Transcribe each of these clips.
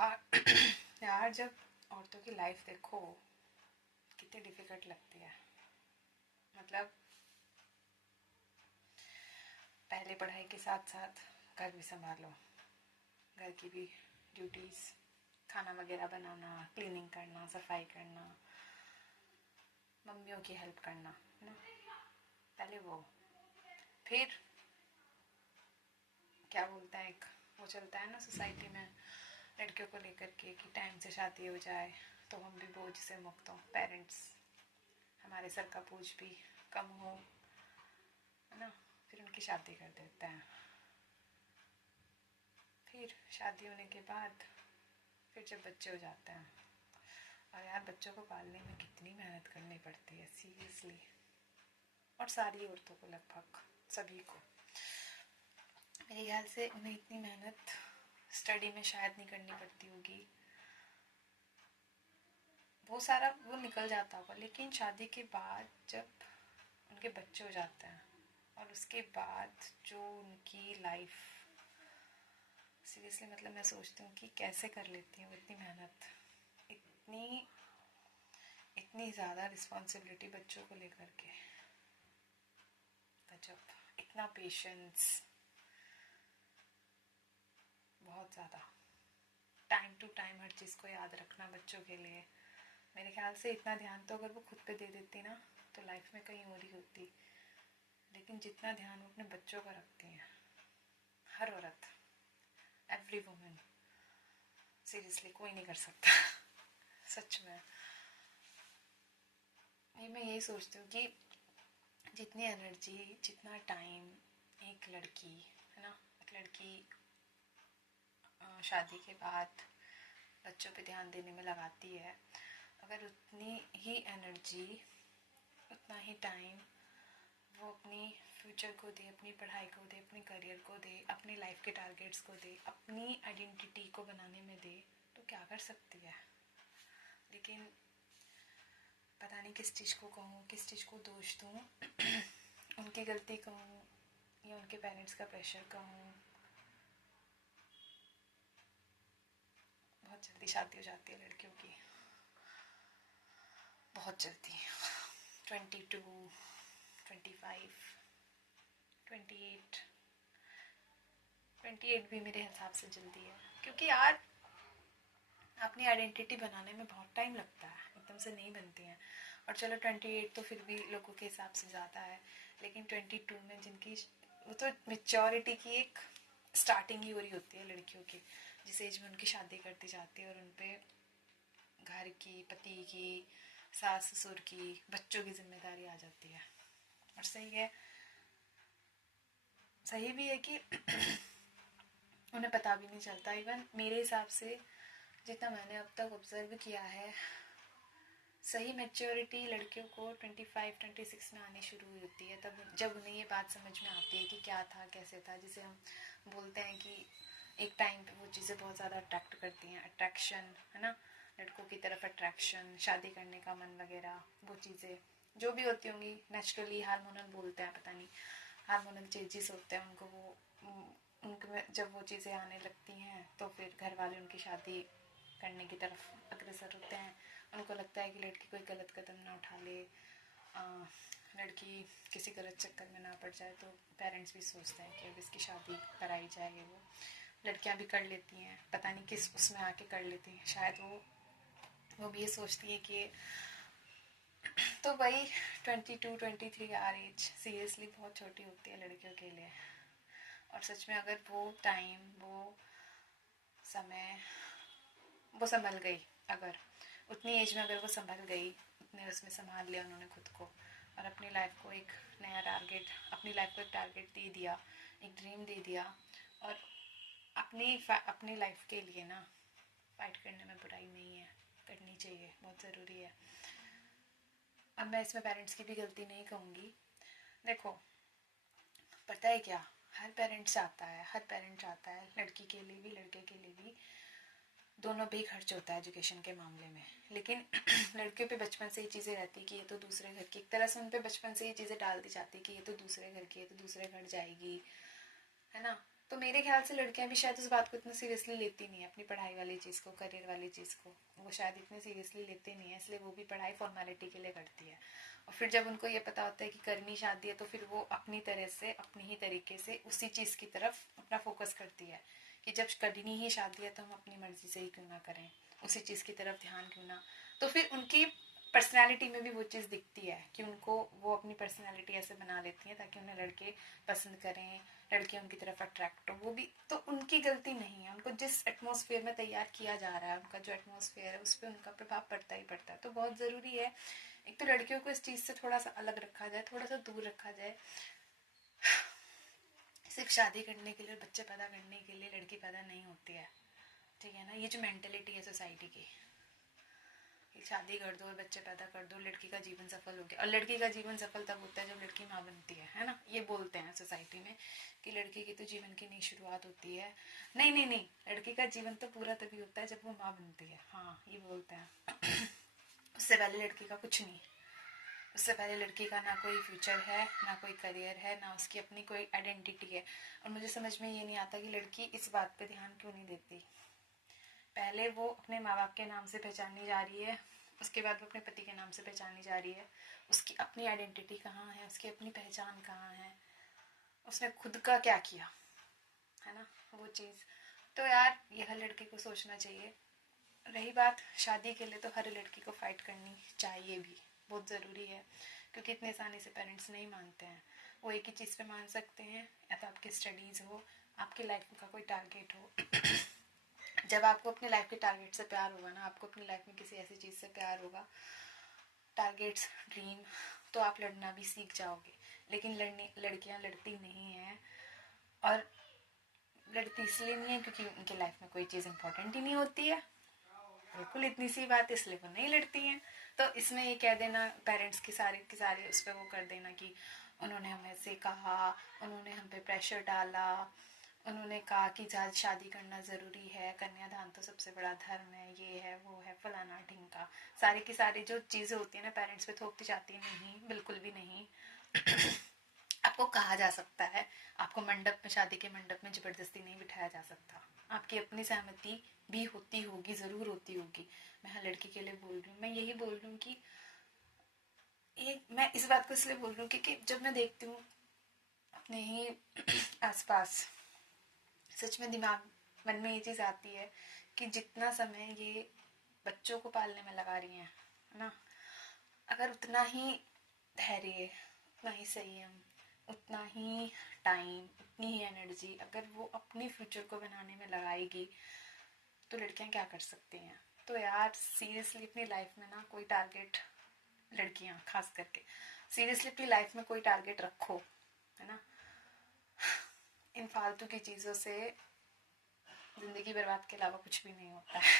यार यार जब औरतों की लाइफ देखो कितनी डिफिकल्ट लगती है। मतलब पहले पढ़ाई के साथ साथ घर भी संभालो, घर की भी ड्यूटीज़, खाना वगैरह बनाना, क्लीनिंग करना, सफाई करना, मम्मियों की हेल्प करना, है ना। पहले फिर क्या बोलते हैं, एक वो चलता है ना सोसाइटी में लड़कियों को लेकर के कि टाइम से शादी हो जाए तो हम भी बोझ से मुक्त हों, पेरेंट्स हमारे सर का बोझ भी कम हो, है ना। फिर उनकी शादी कर देते हैं। फिर शादी होने के बाद फिर जब बच्चे हो जाते हैं, और यार बच्चों को पालने में कितनी मेहनत करनी पड़ती है सीरियसली। और सारी औरतों को, लगभग सभी को, मेरे ख्याल से उन्हें इतनी मेहनत स्टडी में शायद नहीं करनी पड़ती होगी। वो सारा वो निकल जाता होगा, लेकिन शादी के बाद जब उनके बच्चे हो जाते हैं और उसके बाद जो उनकी लाइफ, सीरियसली मतलब मैं सोचती हूँ कि कैसे कर लेती हूँ इतनी मेहनत, इतनी इतनी ज़्यादा रिस्पॉन्सिबिलिटी बच्चों को लेकर के, जब इतना पेशेंस, बहुत ज़्यादा टाइम टू टाइम हर चीज़ को याद रखना बच्चों के लिए। मेरे ख्याल से इतना ध्यान तो अगर वो खुद पे दे देती ना तो लाइफ में कहीं और ही होती। लेकिन जितना ध्यान वो अपने बच्चों का रखती हैं, हर औरत, एवरी वुमन, सीरियसली कोई नहीं कर सकता सच में। ये मैं यही सोचती हूँ कि जितनी एनर्जी, जितना टाइम एक लड़की, है ना, एक लड़की शादी के बाद बच्चों पे ध्यान देने में लगाती है, अगर उतनी ही एनर्जी, उतना ही टाइम वो अपनी फ्यूचर को दे, अपनी पढ़ाई को दे, अपने करियर को दे, अपनी लाइफ के टारगेट्स को दे, अपनी आइडेंटिटी को बनाने में दे, तो क्या कर सकती है। लेकिन पता नहीं किस चीज़ को कहूँ, किस चीज़ को दोष दूँ उनकी गलती कहूँ या उनके पेरेंट्स का प्रेशर कहूँ। बहुत जल्दी शादी हो जाती है लड़कियों की, बहुत जल्दी, 22, 25, 28, 28 भी मेरे हिसाब से जल्दी है, क्योंकि यार अपनी आइडेंटिटी बनाने में बहुत टाइम लगता है, एकदम से नहीं बनती हैं। और चलो 28 तो फिर भी लोगों के हिसाब से ज़्यादा है, लेकिन 22 में जिनकी, वो तो मेच्योरिटी की एक स्टार्टिंग ही हो रही होती है लड़कियों की, जिस एज में उनकी शादी कर दी जाती है और उन पर घर की, पति की, सास ससुर की, बच्चों की जिम्मेदारी आ जाती है। और सही है, सही भी है कि उन्हें पता भी नहीं चलता। इवन मेरे हिसाब से जितना मैंने अब तक ऑब्जर्व किया है, सही मैच्योरिटी लड़कियों को 25, 26 में आनी शुरू हुई होती है, तब जब उन्हें ये बात समझ में आती है कि क्या था, कैसे था, जिसे हम बोलते हैं कि एक टाइम पे वो चीज़ें बहुत ज़्यादा अट्रैक्ट करती हैं, अट्रैक्शन, है ना, लड़कों की तरफ अट्रैक्शन, शादी करने का मन वगैरह, वो चीज़ें जो भी होती होंगी नेचुरली, हार्मोनल बोलते हैं, पता नहीं, हार्मोनल चेंजेस होते हैं उनको, वो उनके जब वो चीज़ें आने लगती हैं तो फिर घर वाले उनकी शादी करने की तरफ अग्रसर होते हैं। उनको लगता है कि लड़की कोई गलत कदम ना उठा ले, लड़की किसी गलत चक्कर में ना पड़ जाए, तो पेरेंट्स भी सोचते हैं कि अब इसकी शादी कराई जाएगी। वो लड़कियां भी कर लेती हैं, पता नहीं किस उसमें आके कर लेती हैं, शायद वो भी ये सोचती है कि तो वही 22, 23 आर एज सीरियसली बहुत छोटी होती है लड़कियों के लिए। और सच में अगर वो टाइम, वो समय, वो संभल गई, अगर उतनी एज में अगर वो संभल गई, उतने उसमें संभाल लिया उन्होंने खुद को, और अपनी लाइफ को एक नया टारगेट, अपनी लाइफ को एक टारगेट दे दिया, एक ड्रीम दे दिया, और अपनी लाइफ के लिए ना फाइट करने में बुराई नहीं है, करनी चाहिए, बहुत ज़रूरी है। अब मैं इसमें पेरेंट्स की भी गलती नहीं कहूँगी। देखो पता है क्या, हर पेरेंट चाहता है लड़की के लिए भी लड़के के लिए भी, दोनों पे ही खर्च होता है एजुकेशन के मामले में। लेकिन लड़कियों पे बचपन से ही चीज़ें रहती कि ये तो दूसरे घर की, एक तरह से उन पे बचपन से ही चीज़ें डाल दी जाती कि ये तो दूसरे घर की, ये तो दूसरे घर जाएगी, है ना। तो मेरे ख्याल से लड़कियां भी शायद उस बात को इतना सीरियसली लेती नहीं है, अपनी पढ़ाई वाली चीज़ को, करियर वाली चीज़ को वो शायद इतने सीरियसली लेते नहीं है, इसलिए वो भी पढ़ाई फॉर्मेलिटी के लिए करती है। और फिर जब उनको ये पता होता है कि करनी शादी है, तो फिर वो अपनी तरह से, अपनी ही तरीके से उसी चीज़ की तरफ अपना फोकस करती है कि जब करनी ही शादी है तो हम अपनी मर्जी से ही क्यों ना करें, उसी चीज़ की तरफ ध्यान क्यों ना। तो फिर उनकी पर्सनैलिटी में भी वो चीज़ दिखती है कि उनको वो अपनी पर्सनैलिटी ऐसे बना लेती हैं ताकि उन्हें लड़के पसंद करें, लड़कियां उनकी तरफ अट्रैक्ट हो। वो भी तो उनकी गलती नहीं है, उनको जिस एटमॉस्फेयर में तैयार किया जा रहा है, उनका जो एटमॉस्फेयर है उस पर उनका प्रभाव पड़ता ही पड़ता है। तो बहुत ज़रूरी है एक तो लड़कियों को इस चीज़ से थोड़ा सा अलग रखा जाए, थोड़ा सा दूर रखा जाए। सिर्फ शादी करने के लिए, बच्चे पैदा करने के लिए लड़की पैदा नहीं होती है, ठीक है ना। ये जो मेंटेलिटी है सोसाइटी की, शादी कर दो और बच्चे पैदा कर दो, लड़की का जीवन सफल हो गया। और लड़की का जीवन सफल तब होता है जब लड़की माँ बनती है ना। ये बोलते हैं सोसाइटी में कि लड़की की तो जीवन की नई शुरुआत होती है। नहीं नहीं नहीं, लड़की का जीवन तो पूरा तभी होता है जब वो माँ बनती है। हाँ, ये बोलते हैं। उससे पहले लड़की का कुछ नहीं। उससे पहले लड़की का ना कोई फ्यूचर है, ना कोई करियर है, ना उसकी अपनी कोई आइडेंटिटी है। और मुझे समझ में ये नहीं आता कि लड़की इस बात पे ध्यान क्यों नहीं देती। पहले वो अपने माँ बाप के नाम से पहचानी जा रही है, उसके बाद वो अपने पति के नाम से पहचानी जा रही है। उसकी अपनी आइडेंटिटी कहाँ है, उसकी अपनी पहचान कहाँ है, उसने खुद का क्या किया है ना, वो चीज़। तो यार ये हर लड़की को सोचना चाहिए। रही बात शादी के लिए, तो हर लड़की को फाइट करनी चाहिए भी, बहुत ज़रूरी है, क्योंकि इतने आसानी से पेरेंट्स नहीं मानते हैं। वो एक ही चीज़ पे मान सकते हैं, या तो आपकी स्टडीज़ हो, आपकी लाइफ का कोई टारगेट हो। जब आपको अपने लाइफ के टारगेट से प्यार होगा ना, आपको अपनी लाइफ में किसी ऐसी चीज़ से प्यार होगा, टारगेट्स, ड्रीम, तो आप लड़ना भी सीख जाओगे। लेकिन लड़कियां लड़ती नहीं हैं, और लड़ती इसलिए नहीं है क्योंकि उनकी लाइफ में कोई चीज़ इंपॉर्टेंट ही नहीं होती है। बिल्कुल इतनी सी बात, इसलिए वो नहीं लड़ती हैं। तो इसमें ये कह देना पेरेंट्स की सारी उस पर वो कर देना कि उन्होंने हमें से कहा, उन्होंने हम पे प्रेशर डाला, उन्होंने कहा कि शादी करना ज़रूरी है, कन्यादान तो सबसे बड़ा धर्म है, ये है वो है, फलाना ढिंका, सारी की सारी जो चीज़ें होती हैं ना पेरेंट्स पे थोपती जाती है। नहीं, बिल्कुल भी नहीं। आपको कहा जा सकता है, आपको मंडप में, शादी के मंडप में ज़बरदस्ती नहीं बिठाया जा सकता। आपकी अपनी सहमति भी होती होगी, ज़रूर होती होगी। मैं हर लड़की के लिए बोल रही हूँ, मैं यही बोल रही हूँ कि मैं इस बात को इसलिए बोल रही हूँ क्योंकि जब मैं देखती हूँ अपने ही आसपास, सच में मन में ये चीज़ आती है कि जितना समय ये बच्चों को पालने में लगा रही हैं, है ना, अगर उतना ही धैर्य, उतना ही संयम, उतना ही टाइम, उतनी ही एनर्जी अगर वो अपने फ्यूचर को बनाने में लगाएगी, तो लड़कियां क्या कर सकती हैं। तो यार सीरियसली अपनी लाइफ में ना कोई टारगेट, लड़कियां खास करके सीरियसली अपनी लाइफ में कोई टारगेट रखो, है ना। इन फालतू की चीज़ों से ज़िंदगी बर्बाद के अलावा कुछ भी नहीं होता है।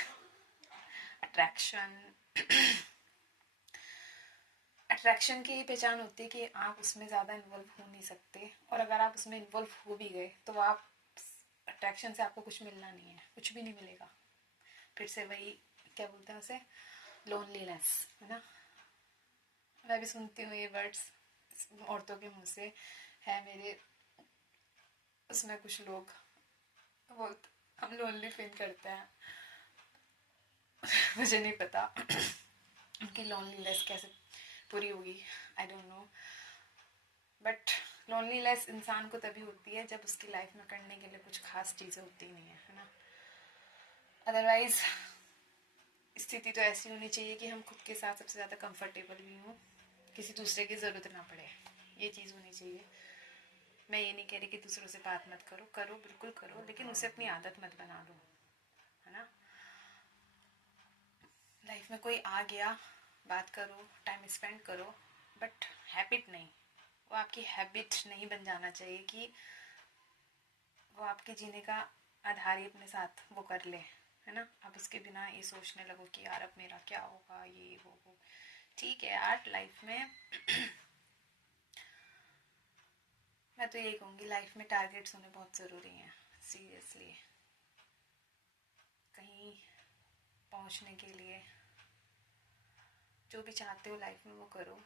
अट्रैक्शन की पहचान होती है कि आप उसमें ज़्यादा इन्वॉल्व हो नहीं सकते, और अगर आप उसमें इन्वॉल्व हो भी गए तो आप अट्रैक्शन से आपको कुछ मिलना नहीं है, कुछ भी नहीं मिलेगा। फिर से वही, क्या बोलते हैं उसे, लोनलीनेस, है ना। मैं भी सुनती हूँ ये वर्ड्स औरतों के मुंह से, है मेरे उसमें कुछ लोग बोलते हम लोनली फील करते हैं। मुझे नहीं पता उनकी लोनलीनेस कैसे पूरी होगी, I don't know. But loneliness इंसान को तभी होती है जब उसकी लाइफ में करने के लिए कुछ खास चीज़ें होती नहीं है ना। अदरवाइज स्थिति तो ऐसी होनी चाहिए कि हम खुद के साथ सबसे ज़्यादा कंफर्टेबल भी हों, किसी दूसरे की ज़रूरत ना पड़े, ये चीज़ होनी चाहिए। मैं ये नहीं कह रही कि दूसरों से बात मत करो, करो बिल्कुल करो, लेकिन उसे अपनी आदत मत बना लो, है ना। लाइफ में कोई आ गया, बात करो, टाइम स्पेंड करो, बट हैबिट नहीं, वो आपकी हैबिट नहीं बन जाना चाहिए कि वो आपके जीने का आधार ही अपने साथ वो कर ले, है ना। आप उसके बिना ये सोचने लगो कि यार अब मेरा क्या होगा, ये वो। ठीक है यार, लाइफ में मैं तो यही कहूँगी, लाइफ में टारगेट्स होने बहुत ज़रूरी हैं सीरियसली। कहीं पहुँचने के लिए जो भी चाहते हो लाइफ में वो करो,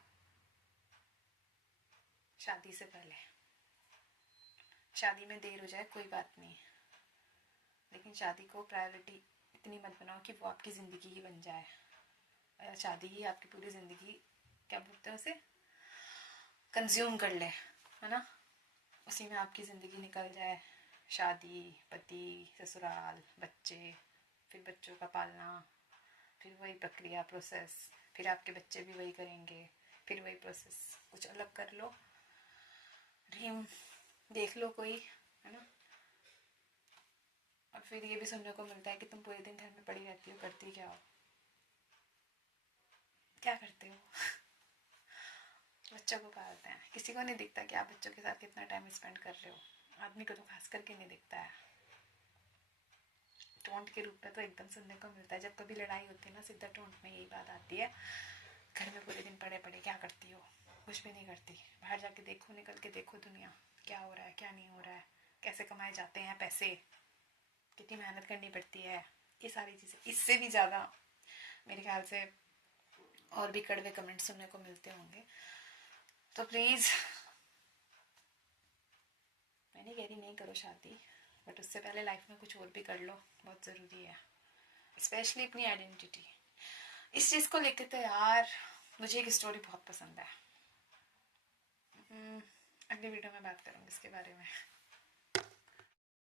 शादी से पहले। शादी में देर हो जाए कोई बात नहीं, लेकिन शादी को प्रायोरिटी इतनी मत बनाओ कि वो आपकी ज़िंदगी ही बन जाए, शादी ही आपकी पूरी ज़िंदगी, क्या बोलते हैं उसे, कंज्यूम कर ले, है ना, उसी में आपकी ज़िंदगी निकल जाए। शादी, पति, ससुराल, बच्चे, फिर बच्चों का पालना, फिर वही प्रक्रिया, प्रोसेस, फिर आपके बच्चे भी वही करेंगे, फिर वही प्रोसेस। कुछ अलग कर लो, ड्रीम देख लो कोई, है ना। और फिर ये भी सुनने को मिलता है कि तुम पूरे दिन घर में पड़ी रहती हो, करती क्या हो, क्या करते हो? बच्चों को पालते हैं, किसी को नहीं दिखता कि आप बच्चों के साथ कितना टाइम स्पेंड कर रहे हो, आदमी को तो खास करके नहीं दिखता है। टोंट के रूप में तो एकदम सुनने को मिलता है, जब कभी लड़ाई होती है ना, सीधा टोंट में यही बात आती है, घर में पूरे दिन पड़े पड़े क्या करती हो, कुछ भी नहीं करती, बाहर जाके देखो, निकल के देखो दुनिया, क्या हो रहा है क्या नहीं हो रहा है, कैसे कमाए जाते हैं पैसे, कितनी मेहनत करनी पड़ती है, ये सारी चीज़ें। इससे भी ज़्यादा मेरे ख्याल से और भी कड़वे कमेंट सुनने को मिलते होंगे, तो प्लीज़, मैं नहीं कह रही नहीं करो शादी, बट उससे पहले लाइफ में कुछ और भी कर लो, बहुत ज़रूरी है, स्पेशली अपनी आइडेंटिटी। इस चीज़ को लेकर तो यार मुझे एक स्टोरी बहुत पसंद है, अगली वीडियो में बात करूँगी इसके बारे में।